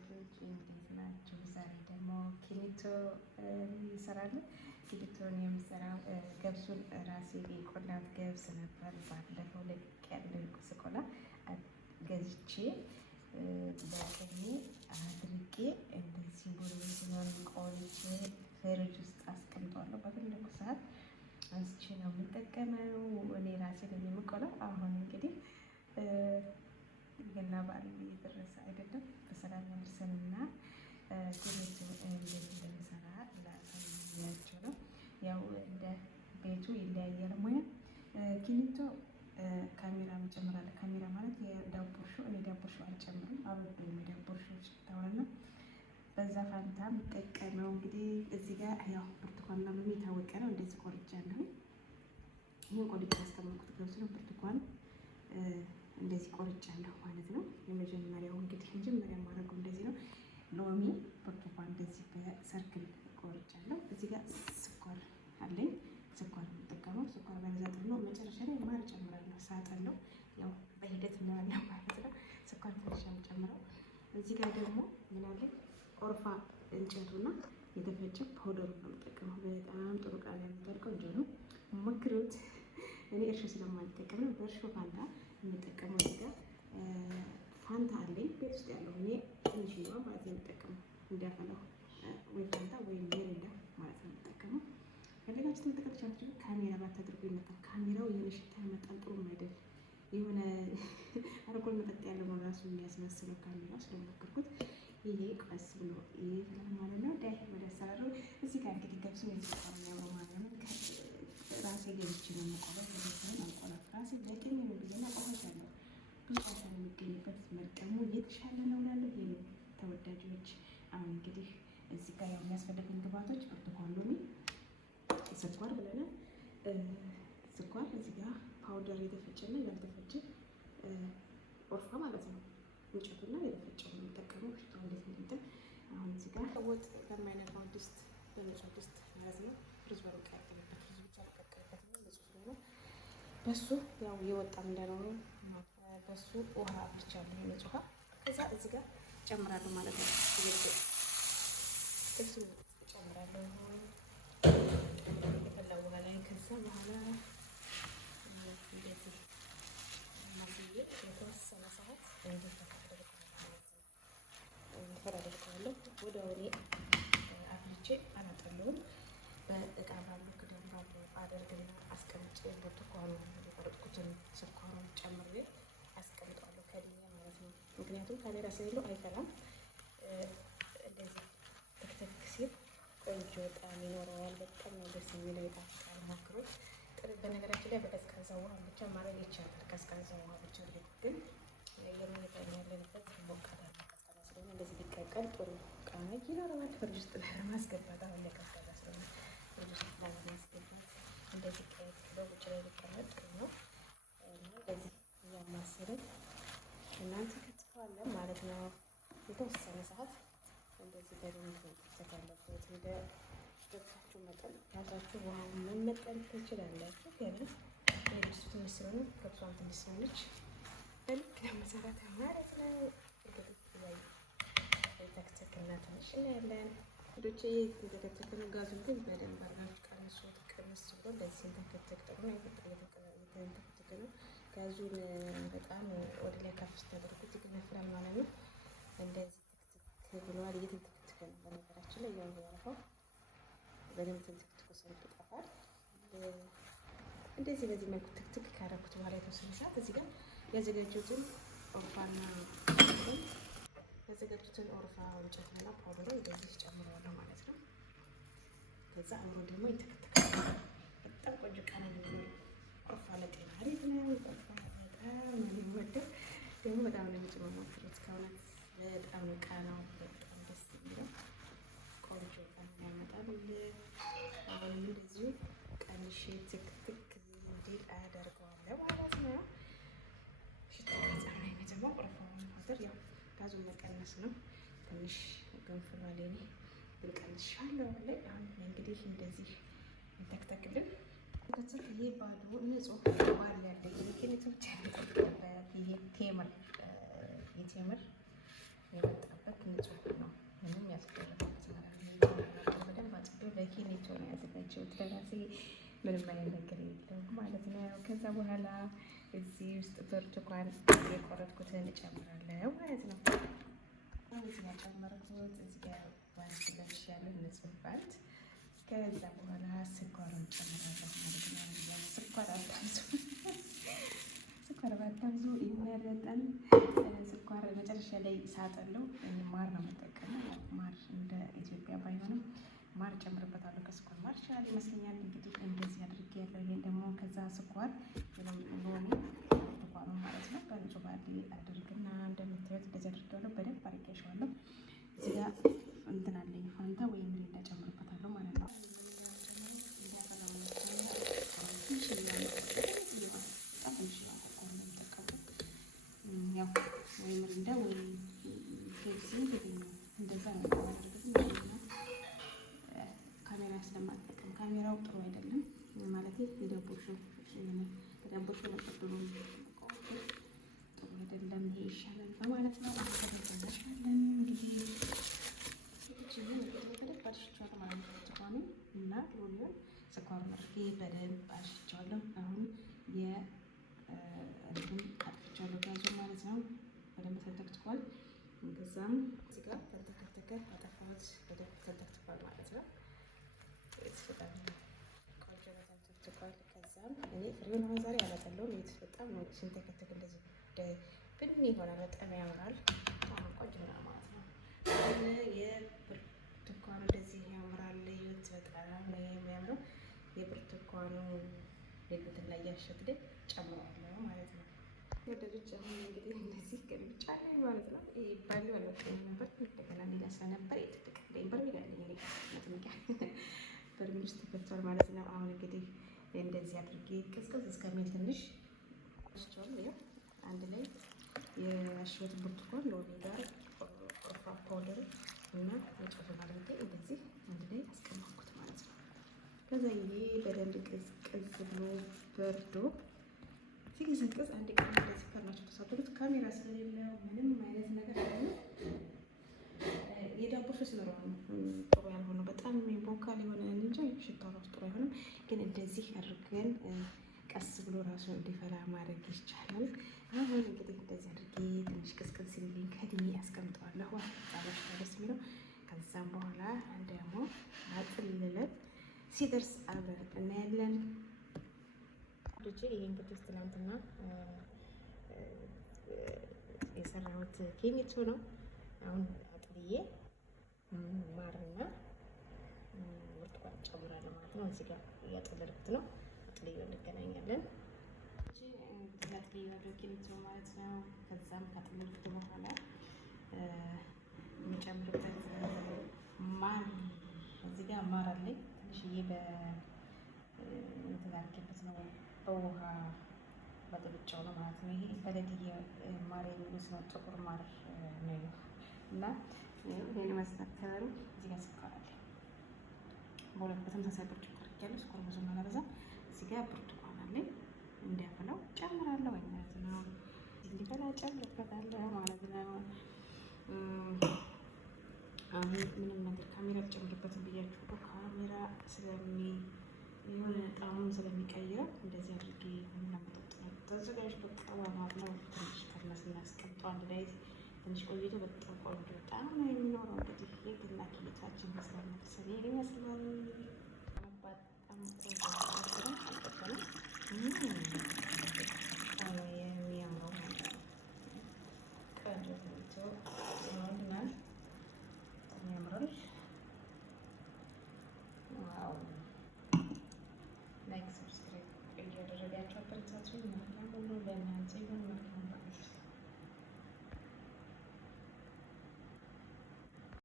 ተወዳጆች እንዴት ናችሁ? ዛሬ ደግሞ ኪኒቶ እንሰራለን። ኪኒቶን የምሰራው ገብሱን ራሴ የቆላሁት ገብስ ነበር። ባለፈው ስቆላ ገዝቼ በቀኝ አድርቄ እንደዚህ ቦርቡን ቆልቼ ፍሪጅ ውስጥ አስቀምጠዋለሁ። በፈለኩ ሰዓት አንስቼ ነው የምጠቀመው። እኔ ራሴ ነው የምቆላው። አሁን እንግዲህ ገና በዓል እየደረሰ አይደለም። በሰላም ያድርሰንና ኪኒቶ እንዴት እንደምሰራ ላሳያችሁ ነው። ያው እንደ ቤቱ ይለያያል ሙያ። ኪኒቶ ካሜራ እንጨምራለን። ካሜራ ማለት የዳቦ እርሾ። እኔ ዳቦ እርሾ አልጨምርም፣ አልወደውም የዳቦ እርሾ ሽታውና በዛ ፋንታ የምጠቀመው እንግዲህ እዚህ ጋር ያው ብርቱካንና ሎሚ የታወቀ ነው። እንደዚህ ቆርጫለሁ። ይሄን ቆርጬ ያስቀመጥኩት ገብስ ነው። ብርቱካን እንደዚህ ቆርጫለሁ ማለት ነው። የመጀመሪያው እንግዲህ መጀመሪያ ማድረጉ እንደዚህ ነው። ሎሚ፣ ብርቱካን እንደዚህ በሰርክል ቆርጫለሁ። እዚህ ጋር ስኳር አለኝ። ስኳር የምጠቀመው ስኳር በዛ ጥሩ ነው። መጨረሻ ላይ ማር ጨምራለሁ። ሳጠለው ያው በሂደት እናያለን ማለት ነው። ስኳር ትንሽ ጨምረው። እዚህ ጋር ደግሞ ምን አለኝ? ኦርፋ እንጨቱና የተፈጨ ፓውደሩ ነው የምጠቀመው። በጣም ጥሩ ቃል ያመጣልከው እንጂ ነው ሞክሩት። እኔ እርሾ ስለማልጠቀም ነው በእርሾ ፋንታ የምጠቀመው። እዚህ ጋር ፋንታ አለኝ ቤት ውስጥ ያለው እኔ ትንሽዬዋ ማለት ነው የምጠቀመው። እንዲያፈላው ወይ ፋንታ ወይም ሜሪንዳ ማለት ነው የምጠቀመው። ፈለጋችሁ ተመጠቀምቻችሁ። ካሜራ ባታደርጉ ይመጣል። ካሜራው የሆነ ሽታ ያመጣል፣ ጥሩም አይደል። የሆነ አልኮል መጠጥ ያለው ነው ራሱ የሚያስመስለው ካሜራው። ስለሞከርኩት ይሄ ቀስ ብሎ ይፈላል ማለት ነው። ዳይ ወደ አሰራሩ። እዚህ ጋር እንግዲህ ገብሱን የተቆራረጠው ማለት ነው። ራሴ ገብቼ ነው የምቆላው። ለምን አንቆላፍ ራሴ ለቀኝ ነው ብዬና ቆይቻለሁ። ብዙ ቆይታ የሚገኝበት መጠሙ የተሻለ ነው እላለሁ። ይሄ ተወዳጆች። አሁን እንግዲህ እዚህ ጋር ያው የሚያስፈልጉን ግብአቶች ብርቱካን፣ ሎሚ፣ ስኳር ብለናል። ስኳር እዚህ ጋር ፓውደር የተፈጨና ያልተፈጨ ኦርፋ ማለት ነው። እንጨቱና የተፈጨው ነው የምጠቀመው። ሽታው እንዴት እንደሚጥም አሁን እዚህ ጋር ወጥ በማይነካው ድስት በንጹህ ድስት ማለት ነው። ሩዝ በሩቅ ያቀርብበት ሩዝ ብቻ ያቀርብበት ነው። ንጹህ ስለሆነ በሱ ያው የወጣም እንዳልሆነ በሱ ውሃ አፍልቻለሁ። ንጹህ ውሃ ከዛ እዚህ ጋር ጨምራለሁ ማለት ነው። እሱ ጨምራለሁ የፈላው ውሃ ላይ። ከዛ በኋላ እንደዚህ ማስዬ የተወሰነ ሰዓት እንዲፈራደቀዋለሁ። ወደ ወሬ አፍልቼ አላጠለውም። በእቃ ባሉ ክዳን ባሉ አደርግና አስቀምጬ ብርቱካኑ የቆረጥኩትን ስኳሩን ጨምሬ አስቀምጠዋለሁ ከድኛ ማለት ነው። ምክንያቱም ካሜራ ስለሌለው አይፈላም። እንደዚህ ትክትክ ሲል ቆንጆ ጣዕም ይኖረዋል። በጣም ነው ደስ የሚለው። ይጣፍጣል። ሞክሩት። በነገራችን ላይ በቀዝቃዛ ውሃ ብቻ ማድረግ ይቻላል። ቀዝቃዛ ውሃ ብቻ ግን የምንጠ ያለንበት ሞቃታል ቀዝቃዛ ስለሆነ እንደዚህ ቢቀቀል ጥሩ ቃና ይኖረዋል። ፍሪጅ ውስጥ ለማስገባት አሁን ለቀዝቃዛ ስለሆነ ፍሪጅ ውስጥ ለማስገባት እንደዚህ ቀይት ብሎ ውጭ ላይ ሊቀመጥ ጥሩ ነው። እና እንደዚህ እያማሰልን እናንተ ከትፈዋለን ማለት ነው። የተወሰነ ሰዓት እንደዚህ በደንብ መጥተት ያለበት ወደ ገብሳችሁ መጠን ራሳችሁ ውሃውን መመጠን ትችላላችሁ። ቢያንስ የድስቱ ትንሽ ስለሆነ ገብሷን ትንሽ ስለሆነች በልክ ለመሰራት ማለት ነው። ተክተክና ትንሽ እናያለን። ዶቼ የተከተክን ጋዙን ግን በደንብ አድርጋችሁ ቀንሱት። ቅንስ ብሎ እንደዚህ ተከተክ ጥሩ ነው። የተከተክ ነው። ጋዙን በጣም ወደ ላይ ከፍ ስታደርጉት ይገነፍላል ማለት ነው። እንደዚህ ትክትክ ብለዋል። እየተከተከ ነው። በነገራችን ላይ ያው ያረፈው በደንብ ትክትክ ሰልፍ ይጠፋል። እንደዚህ በዚህ መልኩ ትክትክ ካረኩት በኋላ የተወሰነ ሰዓት እዚህ ጋር ያዘጋጁትን ኦርፋና ያዘጋጁትን ኦርፋ እንጨትና ፓውደር እንደዚህ ጨምረዋለሁ ማለት ነው። ከዛ አብሮ ደግሞ ይተከተካል። በጣም ቆንጆ ቃና ነው። ኦርፋ ለጤና አሪፍ ነው። ኦርፋ በጣም ነው የሚወደው። ደግሞ በጣም ነው የሚጨመሙት። ከእውነት በጣም ነው ቃናው በጣም ደስ የሚለው ቆንጆ ቃና ያመጣል። አሁንም እንደዚሁ ቀንሼ ትክትክ እንዲል አደርገዋለሁ ማለት ነው። ሽታ በጣም ነው የሚጀምረው። ኦርፋውን ፓውደር ያው ጋዙን መቀነስ ነው። ትንሽ ገንፍሏል። እኔ ብንቀንሻለሁ ላይ አሁን እንግዲህ እንደዚህ እንተክተክልን ከስር ይሄ ባዶ ንጹህ ባል ያለ የኬኔቶች ያለበት ይሄ ቴምር የቴምር የመጣበት ንጹህ እንዳያችሁት ለራሴ ምንም አይነት ነገር የለውም ማለት ነው። ከዛ በኋላ እዚህ ውስጥ ብርቱካን የቆረጥኩትን እጨምራለሁ ማለት ነው። እዚህ ጋር ጨመርኩት። እዚህ ጋር ባልት ለብሻለሁ፣ ንጹህ ባልት። ከዛ በኋላ ስኳሩን ጨምራለሁ ማለት ነው። ስኳር አታብዙ፣ ስኳር ባታብዙ ይመረጣል። ስኳር መጨረሻ ላይ ሳጠለው ማር ነው የምጠቀመው። ማር እንደ ኢትዮጵያ ባይሆንም ማር ጨምርበታለሁ። ከስኳር ማር ይሻላል ይመስለኛል። እንግዲህ እንደዚህ አድርጌ ያለው ይሄን ደግሞ ከዛ ስኳር ሎሚ ብርቱካኑ ማለት ነው በንጹህ ባልዲ አድርግና እንደምታዩት እንደዚህ አድርጌዋለሁ። በደንብ አድርጌዋለሁ። እዚህ ጋር እንትን አለኝ ፋንታ ወይም ሚሪንዳ ጨምርበታለሁ ማለት ነው። ያው ወይ ሚሪንዳ ወይ ፔፕሲ እንደዛ ነው ካሜራ ስለማልጠቀም ካሜራው ጥሩ አይደለም ማለት የዳቦ ሾው መቀበሉ ጥሩ አይደለም። ይሄ ይሻላል በማለት ነው። ተዘጋጅተናል እንግዲህ በደንብ አሽቸዋለሁ ማለት ነው። ብርቱካኑ እና ሎሚውን ስኳሩን አድርጌ በደንብ አሽቸዋለሁ። አሁን እንትን አጥፍቻለሁ ጋዙ ማለት ነው። በደንብ ተንተክትኳል። ከዛም እዚህ ጋር ተንተከተከ አጠፋሁት። በደንብ ተንተክትኳል ማለት ነው። በጣም ቆንጆ ተንተክትኳል። ከዛም እኔ ፍሬውን አሁን ዛሬ አላጠለውም። በጣም ነው ሲንተከተክ እንደዚህ ብን ይሆናል። በጣም ያምራል። አሁን ቆንጆ ነው ማለት ነው። የብርቱካኑ እንደዚህ ያምራል። እዩት፣ በጣም ነው የሚያምረው። የብርቱካኑ የግትና እያሸግደ ጨምረዋለሁ ማለት ነው። ወደዶች አሁን እንግዲህ እንደዚህ ገልጫለሁ ማለት ነው። ይሄ ባሊ አልወጣኝ ነበር። እንደገና ሌላ ስለነበር የተጠቀለኝ በርሚል አለኝ እኔ መጥሚቂያ በርሚል ውስጥ ተከቷል ማለት ነው። አሁን እንግዲህ እንደዚህ አድርጌ ቅዝቅዝ እስከሚል ትንሽ አሽቸዋለሁ። ያው አንድ ላይ የአሽወት ብርቱካን ሎሚ ጋር ፓውደር እና መጨረሻ አድርጌ እንደዚህ አንድ ላይ አስቀመጥኩት ማለት ነው። ከዛ ይሄ በደንብ ቅዝቅዝ ብሎ በርዶ ሲቀዘቅዝ አንድ ቀን እንደዚህ ከርናችሁ ተሳደሩት። ካሜራ ስለሌለው ምንም አይነት ነገር አለ የዳቦ ሶስ ነው ጥሩ ያልሆነው። በጣም ቦካል የሆነ እንጂ ሽታው ራሱ ጥሩ አይሆንም። ግን እንደዚህ አድርገን ቀስ ብሎ ራሱ እንዲፈላ ማድረግ ይቻላል። አሁን እንግዲህ እንደዚህ አድርጌ ትንሽ ቅዝቅዝ ሲልልኝ ከድሜ አስቀምጠዋለሁ። ጣሎች ደስ የሚለው ከዛም በኋላ ደግሞ አጥልለን ሲደርስ አብረን እናያለን። ልጄ ይሄ እንግዲህ ትናንትና የሰራሁት ኬኔቶ ነው። አሁን አጥልዬ ማርና ብርቱካን ጨምራለሁ ማለት ነው። እዚህ ጋር እያጠለልኩት ነው። አጥልዬ እንገናኛለን። አጥልዬ ኬኔቶ ማለት ነው። ከዛም ካጠለልኩት በኋላ የሚጨምርበት ማር እዚህ ጋር ማር አለኝ ትንሽዬ እንትን አድርጌበት ነው በውሃ በጥብጫው ነው ማለት ነው። ይሄ በለድዬ ማር የሚሉት ነው። ጥቁር ማር ነው እና ይሄን መስራት ከበሩ እዚህ ጋር ስኳር አለ። በሁለት በተመሳሳይ ብርጭቆ አድርጌያለሁ። ስኳር ብዙ አላበዛም። እዚህ ጋር ብርቱካን አለኝ እንዲያፈላው ጨምራለሁ ማለት ነው። እንዲፈላ ጨምርበታለሁ ማለት ነው። አሁን ምንም ነገር ካሜራ አልጨምርበትም ብያችሁ ካሜራ የሆነ ጣዕሙን ስለሚቀይረው እንደዚህ አድርጌ ለመጠጥ ነው ተዘጋጅቶ ቀዋማት ነው። ትንሽ ከርነስ እናስቀምጠው አንድ ላይ ትንሽ ቆይቶ በጣም ቆንጆ ጣዕም ነው የሚኖረው። እንግዲህ የግላ ኬታችን መስራት ይመስላል።